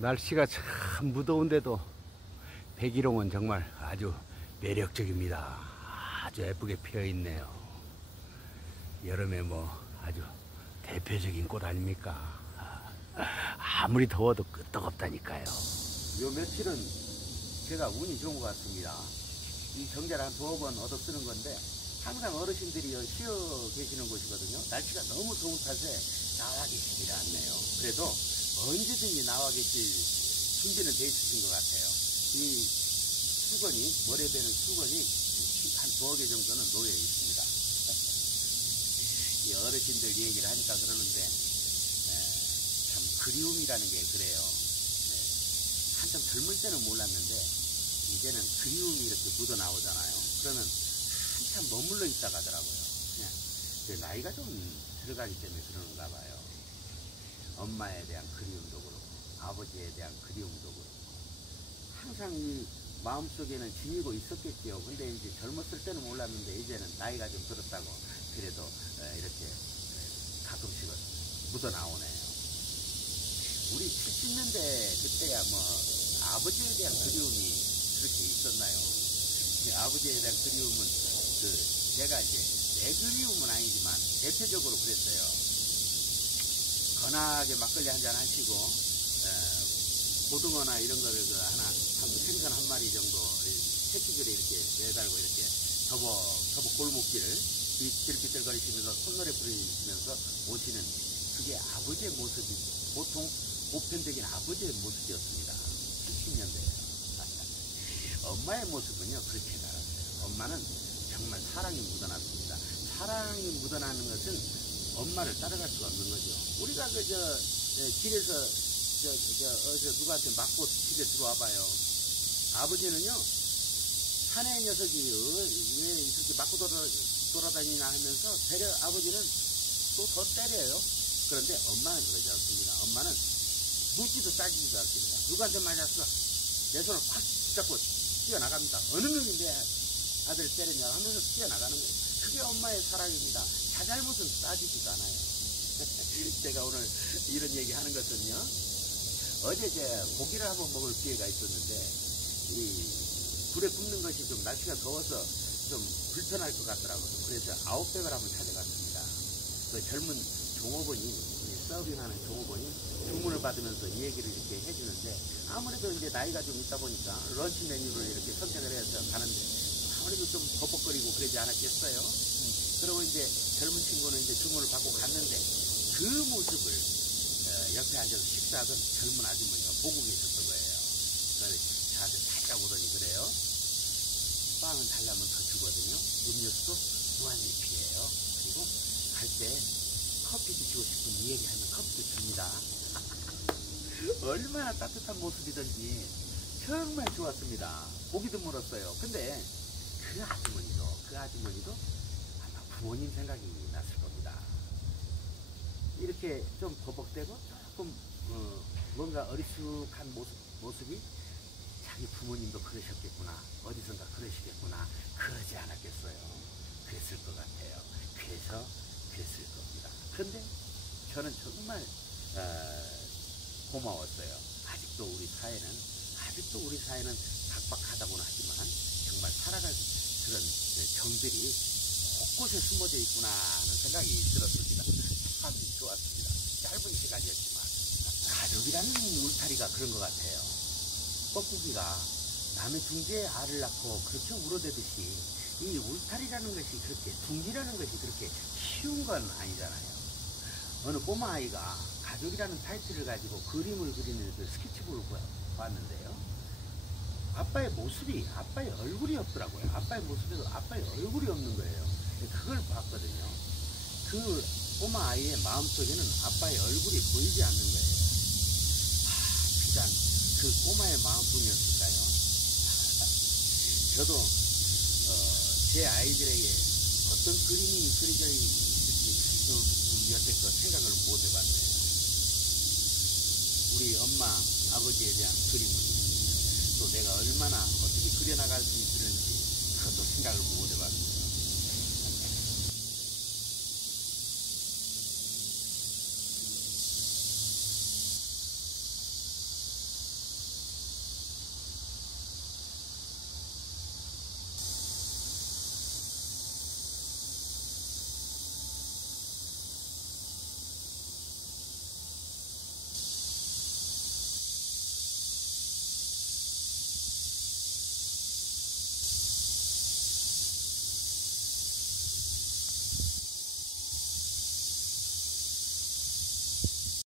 날씨가 참 무더운데도 백일홍은 정말 아주 매력적입니다. 아주 예쁘게 피어 있네요. 여름에 뭐 아주 대표적인 꽃 아닙니까? 아무리 더워도 끄떡없다니까요. 요 며칠은 제가 운이 좋은 것 같습니다. 이 정자를 한 2번 얻어 쓰는 건데 항상 어르신들이 쉬어 계시는 곳이거든요. 날씨가 너무 더운 탓에 나와 계시질 않네요. 그래도 언제든지 나와 계실 준비는 돼 있으신 것 같아요. 이 수건이, 머리에 베는 수건이 한 2개 정도는 놓여 있습니다. 이 어르신들 얘기를 하니까 그러는데 참 그리움이라는 게 그래요. 한참 젊을 때는 몰랐는데 이제는 그리움이 이렇게 묻어 나오잖아요. 그러면 한참 머물러 있다 가더라고요. 그냥 나이가 좀 들어가기 때문에 그러는가 봐요. 엄마에 대한 그리움도 그렇고 아버지에 대한 그리움도 그렇고 항상 이 마음속에는 지니고 있었겠죠. 근데 이제 젊었을 때는 몰랐는데 이제는 나이가 좀 들었다고 그래도 이렇게 가끔씩은 묻어 나오네요. 우리 70년대 그때야 뭐 아버지에 대한 그리움이 그렇게 있었나요? 아버지에 대한 그리움은 제가 이제 내 그리움은 아니지만 대표적으로 그랬어요. 건하게 막걸리 한잔 하시고 고등어나 이런 거를 생선 한 마리 정도 새끼줄에 이렇게 매달고 이렇게 저벅 골목길을 비틀비틀거리시면서 콧노래 부르시면서 오시는 그게 아버지의 모습이 보통 보편적인 아버지의 모습이었습니다. 70년대에 엄마의 모습은요 그렇게 달았어요. 엄마는 정말 사랑이 묻어났습니다. 사랑이 묻어나는 것은 엄마를 따라갈 수가 없는 거죠. 우리가 길에서 누구한테 맞고 집에 들어와 봐요. 아버지는요 사내 녀석이 왜 이렇게 맞고 돌아다니나 하면서 되려 아버지는 또 더 때려요. 그런데 엄마는 그러지 않습니다. 엄마는 묻지도 따지지도 않습니다. 누구한테 맞았어? 내 손을 확 붙잡고 뛰어나갑니다. 어느 놈이 내 아들 때렸냐 하면서 뛰어나가는 거예요. 그게 엄마의 사랑입니다. 자잘못은 따지지도 않아요. 제가 오늘 이런 얘기 하는 것은요, 어제 고기를 한번 먹을 기회가 있었는데 이 불에 굽는 것이 좀 날씨가 더워서 좀 불편할 것 같더라고요. 그래서 아웃백을 한번 찾아갔습니다. 그 젊은 종업원이 서빙하는 종업원이 주문을 받으면서 이 얘기를 이렇게 해주는데 아무래도 이제 나이가 좀 있다 보니까 런치 메뉴를 이렇게 선택을 해서 가는데 아무래도 좀 버벅거리고 그러지 않았겠어요? 그리고 이제 젊은 친구는 이제 주문을 받고 갔는데 그 모습을 옆에 앉아서 식사하던 젊은 아주머니가 보고 계셨던 거예요. 그래서 저한테 살짝 오더니 그래요. 빵은 달라면 더 주거든요. 음료수도 무한리필이에요. 그리고 갈 때 커피 드시고 싶은 이 얘기하면 커피도 줍니다. 얼마나 따뜻한 모습이든지 정말 좋았습니다. 보기도 멀었어요. 근데 그 아주머니도 아마 부모님 생각이 났을 겁니다. 이렇게 좀 버벅대고 조금 뭔가 어리숙한 모습이 자기 부모님도 그러셨겠구나, 어디선가 그러시겠구나, 그러지 않았겠어요. 그랬을 것 같아요. 그래서 그랬을 겁니다. 근데 저는 정말 고마웠어요. 아직도 우리 사회는 각박하다고는 하지만 정말 살아갈 그런 정들이 곳곳에 숨어져 있구나 하는 생각이 들었습니다. 참 좋았습니다. 짧은 시간이었지만 가족이라는 울타리가 그런 것 같아요. 뻐꾸기가 남의 둥지에 알을 낳고 그렇게 울어대듯이 이 울타리라는 것이 그렇게, 둥지라는 것이 그렇게 쉬운 건 아니잖아요. 어느 꼬마 아이가 가족이라는 타이틀을 가지고 그림을 그리는 그 스케치북을 봤는데요. 아빠의 얼굴이 없더라고요. 아빠의 모습에도 아빠의 얼굴이 없는 거예요. 그걸 봤거든요. 그 꼬마 아이의 마음속에는 아빠의 얼굴이 보이지 않는 거예요. 비단 그 꼬마의 마음뿐이었을까요? 저도 제 아이들에게 어떤 그림이 그려져 있을지 여태껏 생각을 못 해봤네요. 우리 엄마, 아버지에 대한 그림은 또 내가 얼마나 어떻게 그려나갈 수 있을지 그것도 생각을 못 해봤습니다.